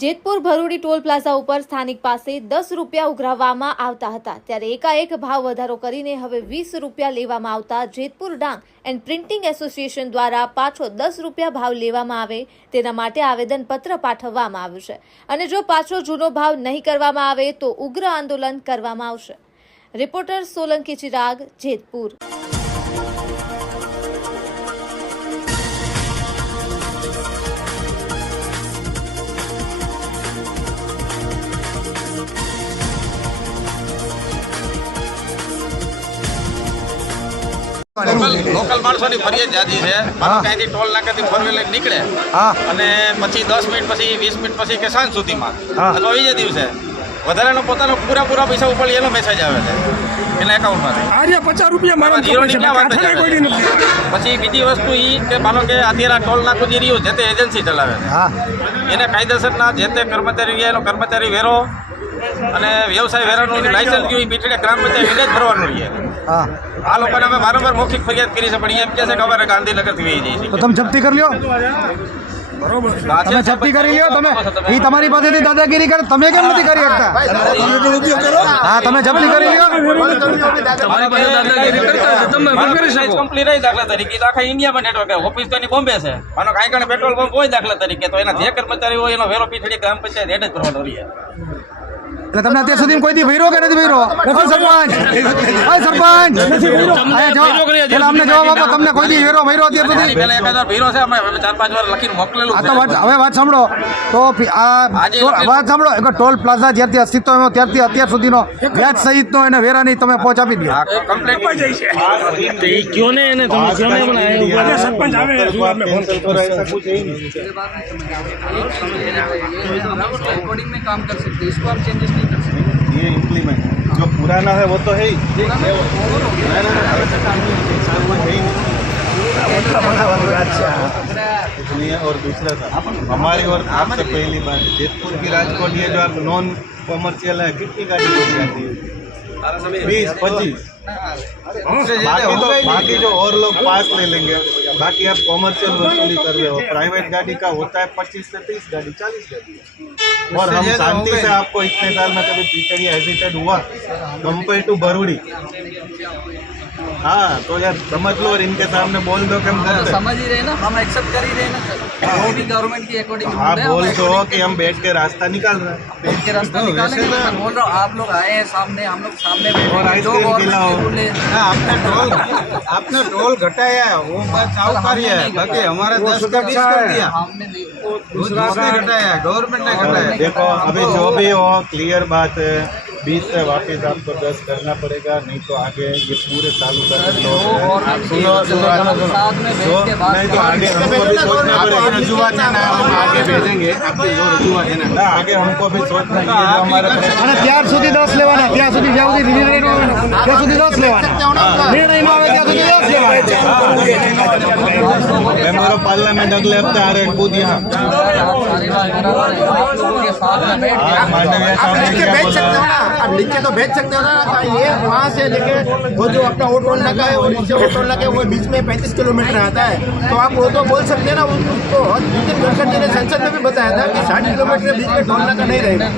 Jetpur ભરૂડી toll plaza ઉપર સ્થાનિક પાસે દસ રૂપિયા ઉઘરાવવામાં આવતા હતા. ત્યારે એકાએક ભાવ વધારો કરીને હવે વીસ રૂપિયા લેવામાં આવતા Jetpur dyeing and printing association દ્વારા પાછો દસ રૂપિયા ભાવ લેવામાં આવે તેના માટે આવેદનપત્ર પાઠવવામાં આવ્યું છે. અને જો પાછો જૂનો ભાવ નહીં કરવામાં આવે તો ઉગ્ર આંદોલન કરવામાં આવશે. Reporter Solanki Chirag, Jetpur. Local local માણસોની ફરિયાદ જાજી છે. માનો કે અહીંથી ટોલ નાકાથી ફોર વ્હીલર નીકળે. અને પછી દસ મિનિટ પછી વીસ મિનિટ પછી કે સાંજ સુધીમાં. અથવા બીજે દિવસે. વધારાનો પોતાનો પૂરા પૂરા પૈસા ઉપર એનો મેસેજ આવે છે. એના એકાઉન્ટમાંથી આર્યા પચાસ રૂપિયા મારા જીરોની? પછી બીજી વસ્તુ એ કે માનો કે અત્યારે આ ટોલ નાકું જે રહ્યું જે તે એજન્સી ચલાવે છે. હા. એને કાયદેસરના જે તે કર્મચારી રહ્યા એનો કર્મચારી વેરો અને વ્યવસાય વેરાનું લાયસન્સ ગયું એ પીઠડે ગ્રામ પંચાયત એને જ ભરવાનું હા. આ લોકોને અમે વારંવાર મૌખિક ફરિયાદ કરી છે પણ એમ કહે છે કે અમારે ગાંધીનગરથી વહી જઈએ તો તમે જપ્તી કરી લ્યો. બરોબર તમે જપ્તી કરી લ્યો તમે. એ તમારી પાસેથી દાદાગીરી કરે તમે કેમ નથી કરી શકતા? હા તમે જપ્તી કરી લ્યો. તમારી પાસે દાદાગીરી કરતા તમે કરી શકો. કંપની રહી દાખલા તરીકે. આખા ઇન્ડિયામાં નેટવર્ક ઓફિસ તો એની બોમ્બે છે. આનો કાંઈ કાંઈ પેટ્રોલ પંપ હોય દાખલા તરીકે તો એના જે કર્મચારી હોય એનો વેરો પીઠડી ગ્રામ પંચાયત હેડ જ કરવાનો રહે એટલે તમને અત્યાર સુધી કોઈ દી ભર્યો કે નથી ભર્યો ઓય સરપંચ ઓય સરપંચ અહીંયા જવાબ એટલે અમને જવાબ આપો તમને કોઈ દી ભર્યો ભર્યો અત્યાર સુધી પેલા એક હજાર ભીરો છે અમે અમે ચાર પાંચ વાર લખીને મોકલેલું આ તો વાત હવે વાત સાંભળો તો ફી- આ આજે ટોલ- વાત સાંભળો એક ટોલ પ્લાઝા જ્યારથી અસ્તિત્વમાં ત્યારથી અત્યાર સુધીનો વ્યાજ સહિતનો એને વેરાની તમે પહોંચ આપી દો કમ્પ્લેટ અને સરપંચ આવે હજુ આપણે ફોન रिकॉर्डिंग में काम कर सकते हैं इसको आप चेंजेस नहीं कर सकते ये इम्प्लीमेंट जो पुराना है वो तो है ही नहीं, नहीं, नहीं, साल में है ही नहीं। इसलिए और दूसरा था हमारी और आपसे पहली बात है, जेतपुर की राजकोट ये जो आप नॉन कॉमर्शियल है कितनी गाड़ी चली जाती है बीस पच्चीस बाकी तो बाकी जो और लोग पास ले लेंगे बाकी आप कॉमर्शियल वसूली कर रहे हो प्राइवेट गाड़ी का होता है पच्चीस से तीस गाड़ी चालीस गाड़ी और हम शांति से आपको इतने साल में कभी पिछड़िया हेजिटेड हुआ कंपेयर टू भरूड़ी हाँ तो यार समझ लो और इनके सामने बोल दो कि हम करते हैं। समझ ही रहे ना हम एक्सेप्ट कर ही रहे ना वो भी गवर्नमेंट की अकॉर्डिंग हाँ बोल दो कि हम बैठ के रास्ता निकाल रहे हैं बैठ के रास्ता निकालेंगे मैं बोल रहा हूँ आप लोग आए हैं सामने हम लोग सामने बैठे और हैं। जो आइसक्रीम गवर्नमेंट खिलाओ। के रूल है आपने टोल आपने टोल घटाया है वो बात साहूकारी है बाकी हमारे दस का बीस कर दिया हमने नहीं वो दूसरे घटाया है गवर्नमेंट ने घटाया है देखो अभी जो भी हो क्लियर बात है बीस से वापस आपको दस करना पड़ेगा नहीं तो आगे ये पूरे चालू कर दो सुनो सुनो साथ में बैठ तो के बात नहीं तो आगे हमको भी सोचना पड़ेगा रजूआत है ना हम आगे भेजेंगे आपकी जो रजूआत है ना ना आगे हमको भी सोचना है ये जो हमारे प्रश्न અને ત્યાર સુધી દસ લેવાના ત્યાં સુધી જ્યાં સુધી નિર્ણય ન આવે ને, ત્યાં સુધી દસ લેવાના નિર્ણય ન આવે ત્યાં સુધી દસ લેવાના ऑफ़ पार्लियामेंट अगले हफ़्ते आ रहे हैं खुद यहाँ। आप लोगों लिख के तो भेज सकते हो ना ये वहाँ से लेके वो जो अपना ऑटो लगा है और नीचे ऑटो लगा है वो बीच में पैंतीस किलोमीटर आता है। तो आप वो तो बोल सकते हैं ना उसको नितिन गडकरी ने संसद में भी बताया था कि साठ किलोमीटर के बीच में टोल नाका नहीं रहेगा।